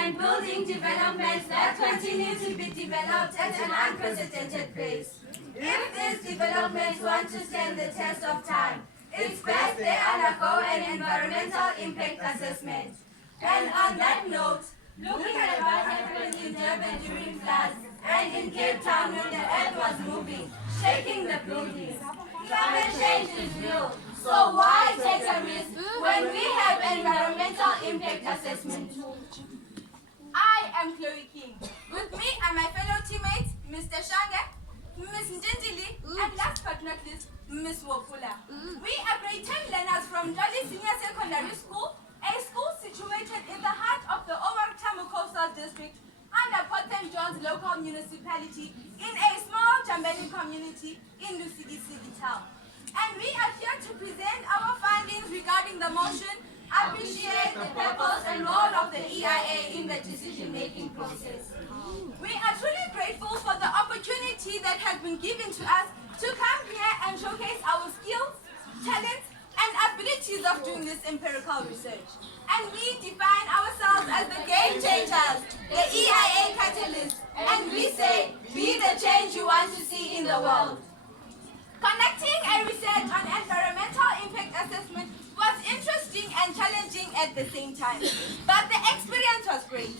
and building developments that continue to be developed at an unprecedented pace. If these developments want to stand the test of time, it's best they undergo an environmental impact assessment. And on that note, looking at what happened in Durban during floods and in Cape Town when the earth was moving, shaking the buildings, climate change is real. So why take a risk when we have environmental impact assessment? I am Chloe King. With me are my fellow teammates, Mr. Shanga, Ms. Ndindili, and last but not least, Ms. Wofula. We are grade 10 learners from Toli Senior Secondary School, a school situated in the heart of the Overtamu Coastal District under Port St. John's local municipality in a small Jambeli community in Lusigi town. And we are here to present our findings regarding the motion, appreciate the purpose and role of the EIA in the decision-making process. We are truly grateful for the opportunity that has been given to us to come here and showcase our skills, talents, and abilities of doing this empirical research. And we define ourselves as the game changers, the EIA catalysts, and we say, be the change you want to see in the world. Conducting a research on environmental impact assessment was interesting and challenging at the same time, but the experience was great.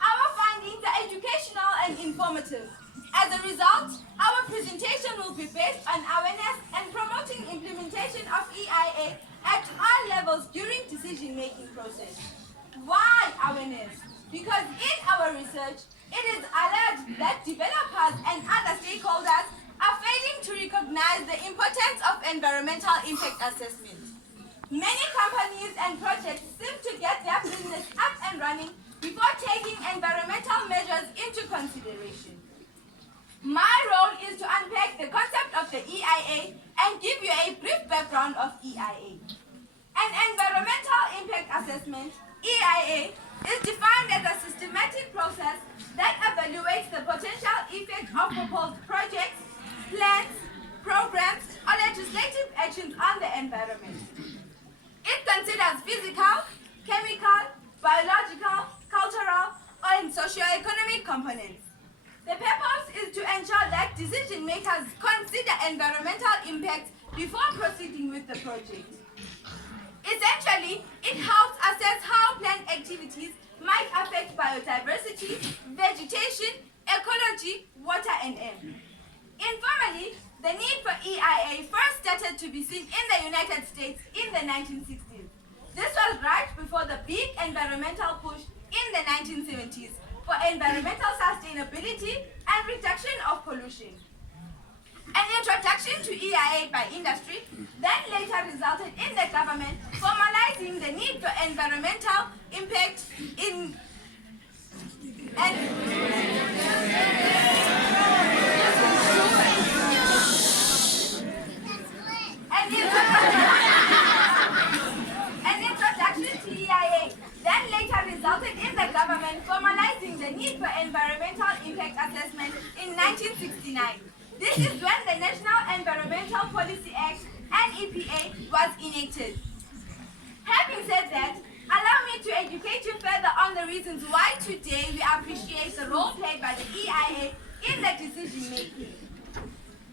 Our findings are educational and informative. As a result, our presentation will be based on awareness and promoting implementation of EIA at all levels during decision-making process. Why awareness? Because in our research, it is alleged that developers and other stakeholders are failing to recognize the importance of environmental impact assessment. Many companies and projects seem to get their business up and running before taking environmental measures into consideration. My role is to unpack the concept of the EIA and give you a brief background of EIA. An environmental impact assessment, EIA, is defined as a systematic process that evaluates the potential effect of proposed projects, plans, programs, or legislative actions on the environment. It considers physical, chemical, biological, cultural, and socio-economic components. The purpose is to ensure that decision makers consider environmental impacts before proceeding with the project. Essentially, it helps assess how plant activities might affect biodiversity, vegetation, ecology, water, and air. Informally, the need for EIA first started to be seen in the United States in the 1960s. This was right before the big environmental push in the 1970s for environmental sustainability and reduction of pollution. An introduction to EIA by industry then later resulted in the government formalizing the need for environmental impact in environmental impact assessment in 1969. This is when the National Environmental Policy Act and EPA was enacted. Having said that, allow me to educate you further on the reasons why today we appreciate the role played by the EIA in the decision making.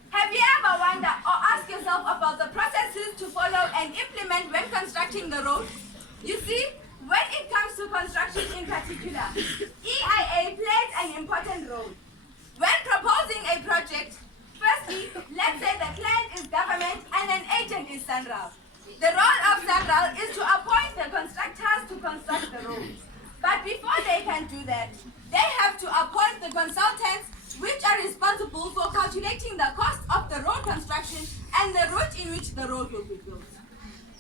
Have you ever wondered or asked yourself about the processes to follow and implement when constructing the road? You see, when it comes to construction in particular, EIA plays an important role. When proposing a project, firstly, let's say the client is government and an agent is Central. The role of Central is to appoint the constructors to construct the road. But before they can do that, they have to appoint the consultants which are responsible for calculating the cost of the road construction and the route in which the road will be built.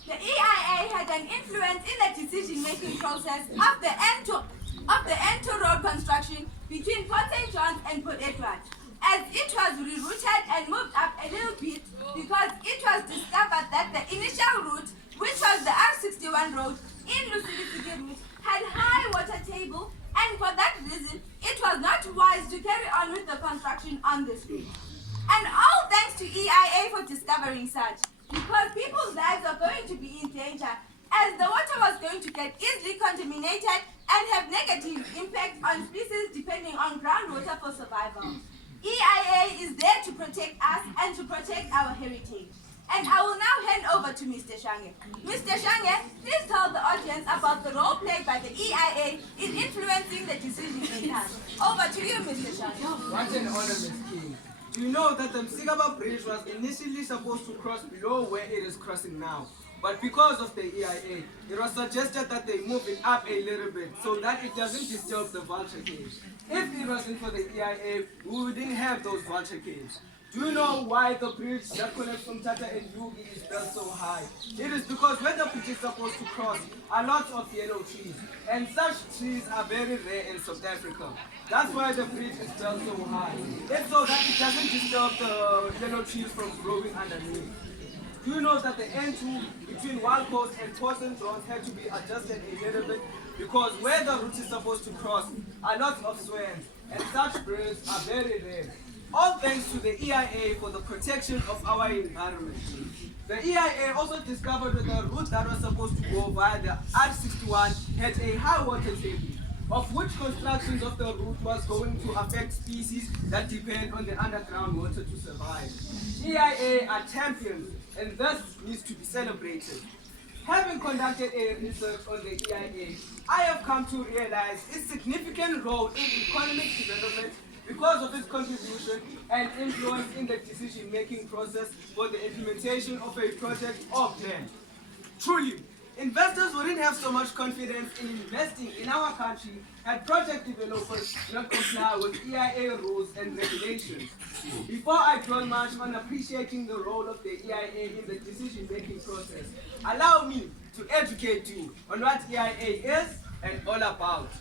The EIA had an influence in the decision-making process of the end-to road construction between Port St. John's and Port Edward, as it was rerouted and moved up a little bit because it was discovered that the initial route, which was the R61 road in Lusigi route, had high water table, and for that reason, it was not wise to carry on with the construction on this route. And all thanks to EIA for discovering such, because people's lives are going to be in danger, as the water was going to get easily contaminated and have negative impact on species depending on groundwater for survival. EIA is there to protect us and to protect our heritage. And I will now hand over to Mr. Shange. Mr. Shange, please tell the audience about the role played by the EIA in influencing the decision makers. Over to you, Mr. Shange. What an honor, Ms. King. Do you know that the Msigaba Bridge was initially supposed to cross below where it is crossing now? But because of the EIA, it was suggested that they move it up a little bit so that it doesn't disturb the vulture cage. If it wasn't for the EIA, we wouldn't have those vulture cages. Do you know why the bridge that connects from Tata and Yugi is built so high? It is because where the bridge is supposed to cross are lots of yellow trees, and such trees are very rare in South Africa. That's why the bridge is built so high. It's so that it doesn't disturb the yellow trees from growing underneath. Do you know that the N2 between Wild Coast and Portland Jones had to be adjusted a little bit because where the route is supposed to cross are lots of swans, and such birds are very rare. All thanks to the EIA for the protection of our environment. The EIA also discovered that the route that was supposed to go via the R61 had a high water table, of which constructions of the route was going to affect species that depend on the underground water to survive. EIA are champions, and thus needs to be celebrated. Having conducted a research on the EIA, I have come to realize its significant role in economic development because of its contribution and influence in the decision-making process for the implementation of a project or plan. Truly, investors wouldn't have so much confidence in investing in our country had project developers not comply with EIA rules and regulations. Before I dwell much on appreciating the role of the EIA in the decision-making process, allow me to educate you on what EIA is and all about.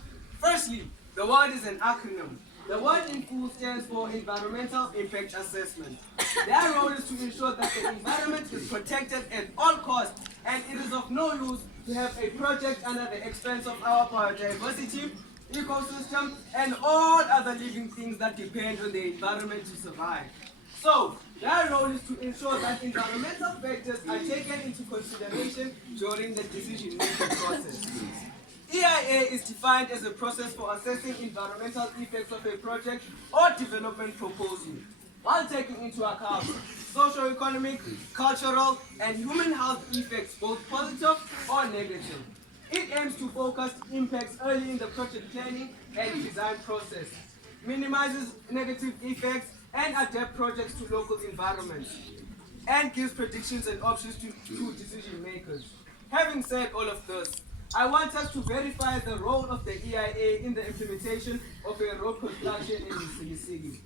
Firstly, the word is an acronym. The word in full stands for Environmental Impact Assessment. Their role is to ensure that the environment is protected at all costs, and it is of no use to have a project under the expense of our biodiversity, ecosystem, and all other living things that depend on the environment to survive. So, their role is to ensure that environmental factors are taken into consideration during the decision-making process. EIA is defined as a process for assessing environmental effects of a project or development proposal, while taking into account socio-economic, cultural, and human health effects, both positive or negative. It aims to focus impacts early in the project planning and design process, minimizes negative effects, and adapt projects to local environments, and gives predictions and options to decision makers. Having said all of this, I want us to verify the role of the EIA in the implementation of a road construction in Msigisigi.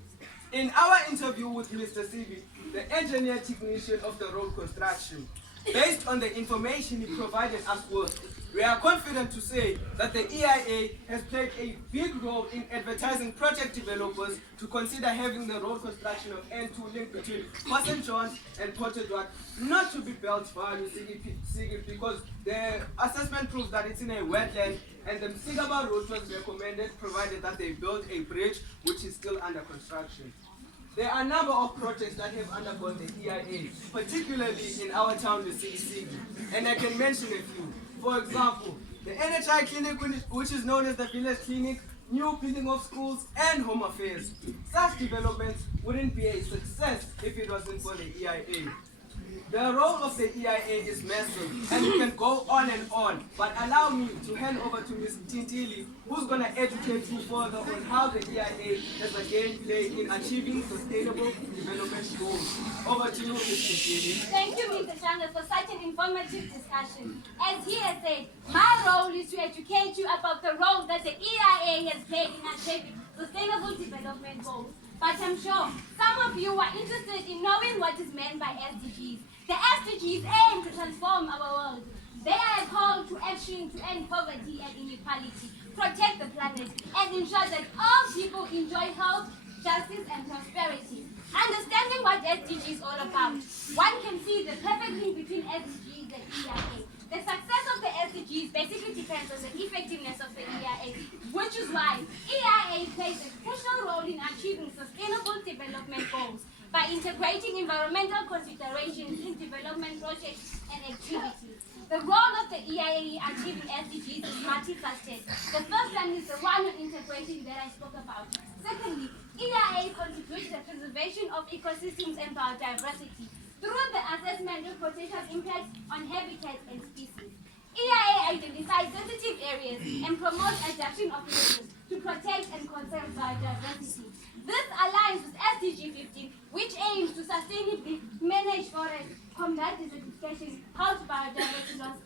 In our interview with Mr. Sibi, the engineer technician of the road construction, based on the information he provided us with, we are confident to say that the EIA has played a big role in advertising project developers to consider having the road construction of N2 link between Port St. John's and Port Edward not to be built via Msigisigi because the assessment proves that it's in a wetland, and the Msigaba route was recommended provided that they build a bridge which is still under construction. There are a number of projects that have undergone the EIA, particularly in our town, Msigisigi, and I can mention a few. For example, the NHI clinic, which is known as the village clinic, new building of schools, and home affairs. Such developments wouldn't be a success if it wasn't for the EIA. The role of the EIA is massive, and we can go on, but allow me to hand over to Ms. Tintili, who's going to educate you further on how the EIA has a game play in achieving sustainable development goals. Over to you, Ms. Tintili. Thank you, Mr. Shanga, for such an informative discussion. As he has said, my role is to educate you about the role that the EIA has played in achieving sustainable development goals. But I'm sure some of you are interested in knowing what is meant by SDGs. The SDGs aim to transform our world. They are a call to action to end poverty and inequality, protect the planet, and ensure that all people enjoy health, justice, and prosperity. Understanding what SDG is all about, one can see the perfect link between SDGs and EIA. The success of the SDGs basically depends on the effectiveness of the EIA, which is why EIA plays a crucial role in achieving sustainable development goals by integrating environmental considerations in development projects and activities. The role of the EIA in achieving SDGs is multifaceted. The first one is the one on integration that I spoke about. Secondly, EIA contributes to the preservation of ecosystems and biodiversity through the assessment of potential impacts on habitats and species. EIA identifies sensitive areas and promotes adaptation of measures to protect and conserve biodiversity. This aligns with SDG 15, which aims to sustainably manage forests, combat desertification, halt biodiversity loss,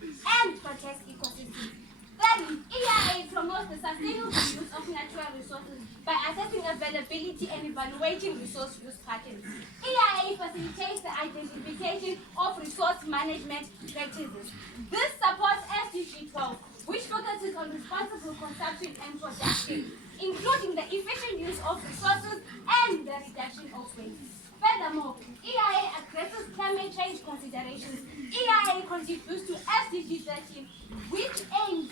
and protect ecosystems. Thirdly, EIA promotes the sustainable use of natural resources by assessing availability and evaluating resource use patterns. EIA facilitates the identification of resource management practices. This supports SDG 12, which focuses on responsible consumption and production, including the efficient use of resources and the reduction of waste. Furthermore, EIA addresses climate change considerations. EIA contributes to SDG 13, which aims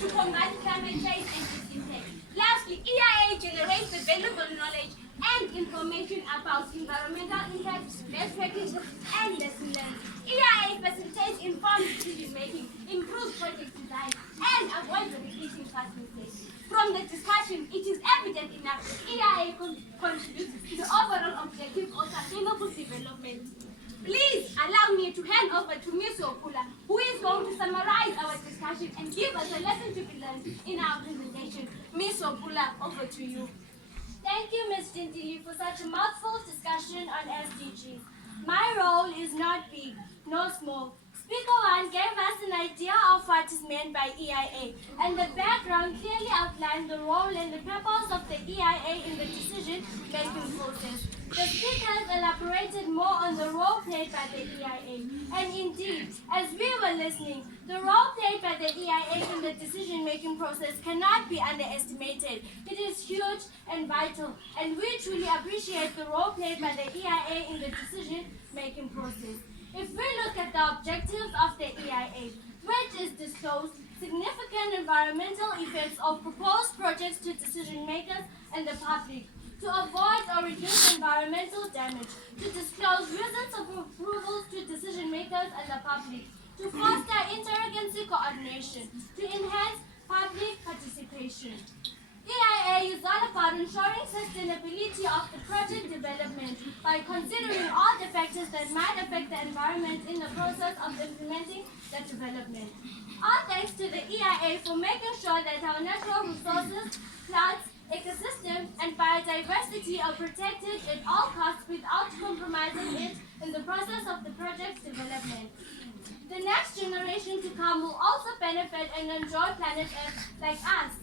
to combat climate change and its impact. Lastly, EIA generates valuable knowledge and information about environmental impacts, best practices, and lessons learned. EIA facilitates informed decision-making, improves project design, and avoids repeating past mistakes. From the discussion, it is evident enough that EIA contributes to the overall objective of sustainable development. Please allow me to hand over to Ms. Opula, who is going to summarize our discussion and give us a lesson to be learned in our presentation. Ms. Opula, over to you. Thank you, Ms. Dintili, for such a mouthful discussion on SDGs. My role is not big, nor small. Speaker 1 gave us an idea of what is meant by EIA, and the background clearly outlined the role and the purpose of the EIA in the decision-making process. The speakers elaborated more on the role played by the EIA, and indeed, as we were listening, the role played by the EIA in the decision-making process cannot be underestimated. It is huge and vital, and we truly appreciate the role played by the EIA in the decision-making process. If we look at the objectives of the EIA, which is disclose significant environmental effects of proposed projects to decision makers and the public, to avoid or reduce environmental damage, to disclose reasons of approvals to decision makers and the public, to foster interagency coordination, to enhance public participation. EIA is all about ensuring sustainability of the project development by considering all the factors that might affect the environment in the process of implementing the development. All thanks to the EIA for making sure that our natural resources, plants, ecosystems, and biodiversity are protected at all costs without compromising it in the process of the project's development. The next generation to come will also benefit and enjoy planet Earth like us.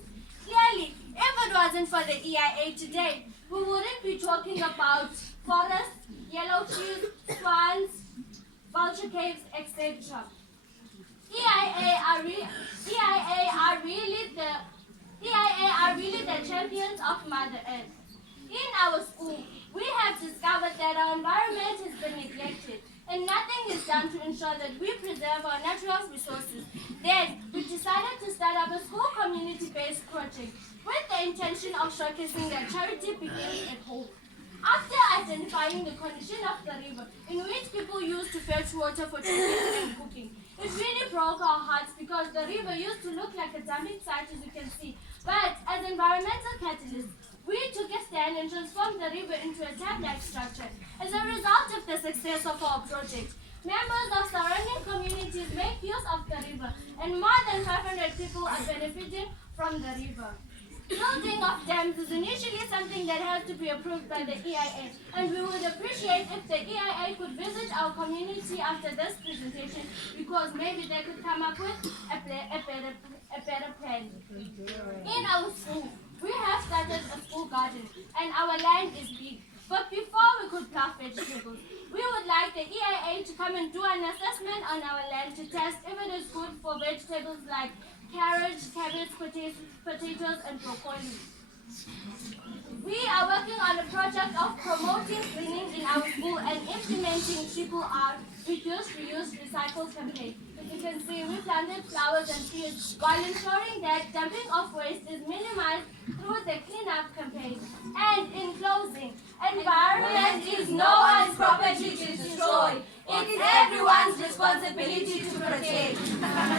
Clearly, if it wasn't for the EIA today, we wouldn't be talking about forests, yellow trees, swans, vulture caves, etc. EIA are really the champions of Mother Earth. In our school, we have discovered that our environment has been neglected, and nothing is done to ensure that we preserve our natural resources. Then, we decided to start up a school community-based project with the intention of showcasing that charity begins at home. After identifying the condition of the river in which people used to fetch water for drinking and cooking, it really broke our hearts because the river used to look like a dumping site, as you can see. But as environmental catalysts, we took a stand and transformed the river into a tap-like structure. As a result of the success of our project, members of surrounding communities make use of the river, and more than 500 people are benefiting from the river. Building of dams is initially something that has to be approved by the EIA, and we would appreciate if the EIA could visit our community after this presentation, because maybe they could come up with a better plan. In our school, we have started a school garden, and our land is big. But before we could plant vegetables, we would like the EIA to come and do an assessment on our land to test if it is good for vegetables like carrots, cabbage, potatoes, and broccoli. We are working on a project of promoting greening in our school and implementing pointing people out, reduce, reuse, recycle campaign. As you can see, we planted flowers and trees while ensuring that dumping of waste is minimized through the cleanup campaign. And in closing, environment is no one's property to destroy. It is everyone's responsibility to protect.